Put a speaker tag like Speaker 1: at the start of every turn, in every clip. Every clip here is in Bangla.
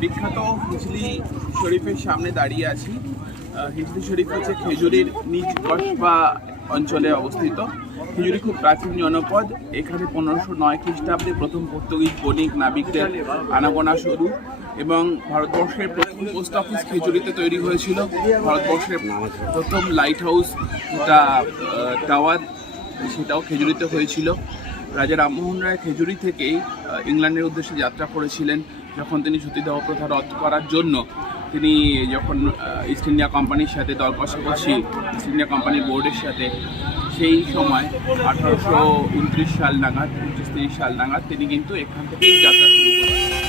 Speaker 1: বিখ্যাত হিজলি শরীফের সামনে দাঁড়িয়ে আছি। হিজলি শরীফ হচ্ছে খেজুরির নিজ কসবা অঞ্চলে অবস্থিত। খেজুরি খুব প্রাচীন জনপদ। এখানে পনেরোশো নয় খ্রিস্টাব্দে প্রথম পর্তুগিজ বণিক নাবিকদের আনাগোনা শুরু। এবং ভারতবর্ষের প্রথম পোস্ট অফিস খেজুরিতে তৈরি হয়েছিল ভারতবর্ষের প্রথম লাইট হাউস যেটা টাওয়ার সেটাও খেজুরিতে হয়েছিল। রাজা রামমোহন রায় খেজুরি থেকেই ইংল্যান্ডের উদ্দেশ্যে যাত্রা করেছিলেন যখন তিনি সতীদাহ প্রথা রদ করার জন্য। তিনি যখন ইস্ট ইন্ডিয়া কোম্পানির সাথে দর কষাকষি ইস্ট ইন্ডিয়া কোম্পানির বোর্ডের সাথে, সেই সময় আঠারোশো উনত্রিশ সাল নাগাদ উনত্রিশ তিরিশ সাল নাগাদ তিনি কিন্তু এখান থেকেই যাত্রা শুরু করেন।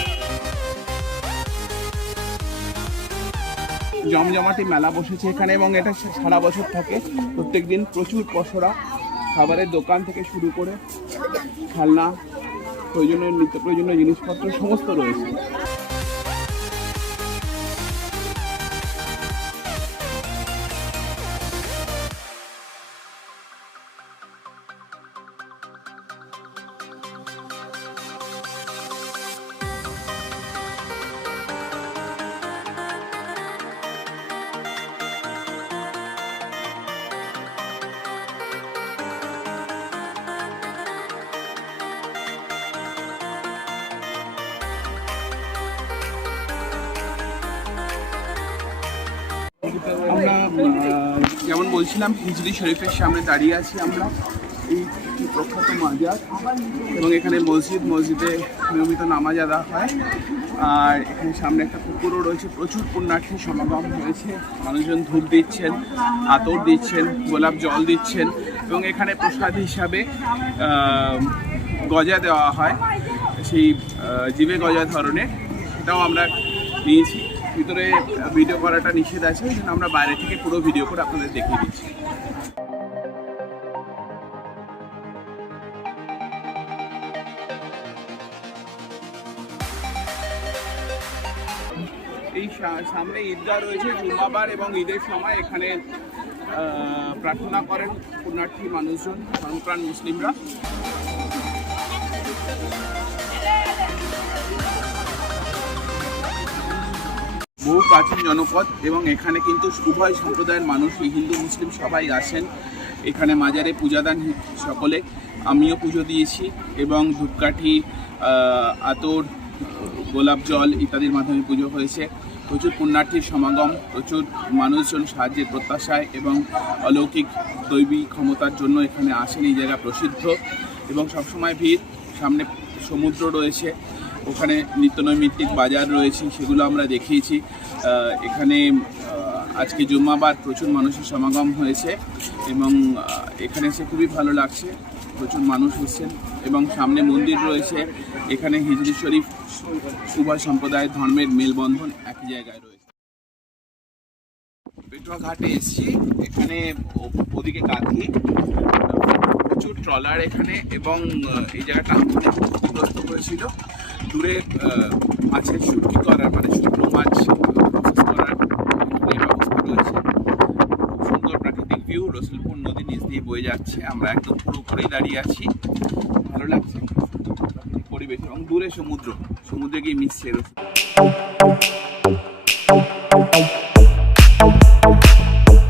Speaker 1: জমজমাটি মেলা বসেছে এখানে এবং এটা সারা বছর থাকে। প্রত্যেক দিন প্রচুর পসরা, খাবারের দোকান থেকে শুরু করে, খেলনা, প্রয়োজনীয় নিত্য প্রয়োজনীয় জিনিসপত্র, সমস্ত রয়েছে। আমরা যেমন বলছিলাম, হিজরি শরীফের সামনে দাঁড়িয়ে আছি আমরা। এই প্রখ্যাত মাজার। এবং এখানে মসজিদ, মসজিদে নিয়মিত নামাজ আদা হয়। আর এখানে সামনে একটা পুকুরও রয়েছে। প্রচুর পুণ্যার্থী সমাগম হয়েছে। মানুষজন ধূপ দিচ্ছেন, আতর দিচ্ছেন, গোলাপ জল দিচ্ছেন। এবং এখানে প্রসাদ হিসাবে গজা দেওয়া হয়। সেই জিভে গজা ধরনের, সেটাও আমরা নিয়েছি। ভিতরে ভিডিও করাটা নিষেধ আছে ওই আমরা বাইরে থেকে পুরো ভিডিও করে আপনাদের দেখিয়ে দিচ্ছি। এই সামনে ঈদগাহ রয়েছে জুম্মাবার এবং ঈদের সময় এখানে প্রার্থনা করেন পুণ্যার্থী মানুষজন, ধর্মপ্রাণ মুসলিমরা। বহু প্রাচীন জনপদ এবং এখানে কিন্তু উভয় সম্প্রদায়ের মানুষ হিন্দু, মুসলিম সবাই আসেন। এখানে মাজারে পূজাদান সকলে। আমিও পুজো দিয়েছি এবং ধূপকাঠি আতর, গোলাপ জল ইত্যাদির মাধ্যমে পুজো হয়েছে। প্রচুর পুণ্যার্থীর সমাগম, প্রচুর মানুষজন সাহায্যের প্রত্যাশায় এবং অলৌকিক দৈবী ক্ষমতার জন্য এখানে আসেন, এই জায়গা প্রসিদ্ধ। এবং সবসময় ভিড়, সামনে সমুদ্র রয়েছে। ওখানে নিত্যনৈমিত্তিক বাজার রয়েছে, সেগুলো আমরা দেখিয়েছি। এখানে আজকে জুম্মাবাদ প্রচুর মানুষের সমাগম হয়েছে এবং এখানে এসে খুবই ভালো লাগছে। প্রচুর মানুষ এসেছেন এবং সামনে মন্দির রয়েছে। এখানে হিজরি শরীফ উভয় সম্প্রদায়ের ধর্মের মেলবন্ধন একই জায়গায় রয়েছে। পেটুয়া ঘাটে এসেছি। এখানে ওদিকে কাঁথি, প্রচুর ট্রলার এখানে এবং এই জায়গাটা ক্ষতিগ্রস্ত হয়েছিল। দূরে মাছের শুটকি করার মানে শুকনো মাছ প্রসেস করার ব্যবস্থা রয়েছে। সুন্দর প্রাকৃতিক ভিউ রসুলপুর নদী নিচ দিয়ে বয়ে যাচ্ছে। আমরা একদম পুরো উপরেই দাঁড়িয়ে আছি। ভালো লাগছে। পরিবেশ এবং দূরে সমুদ্র। সমুদ্রে গিয়ে মিশছে রসুল।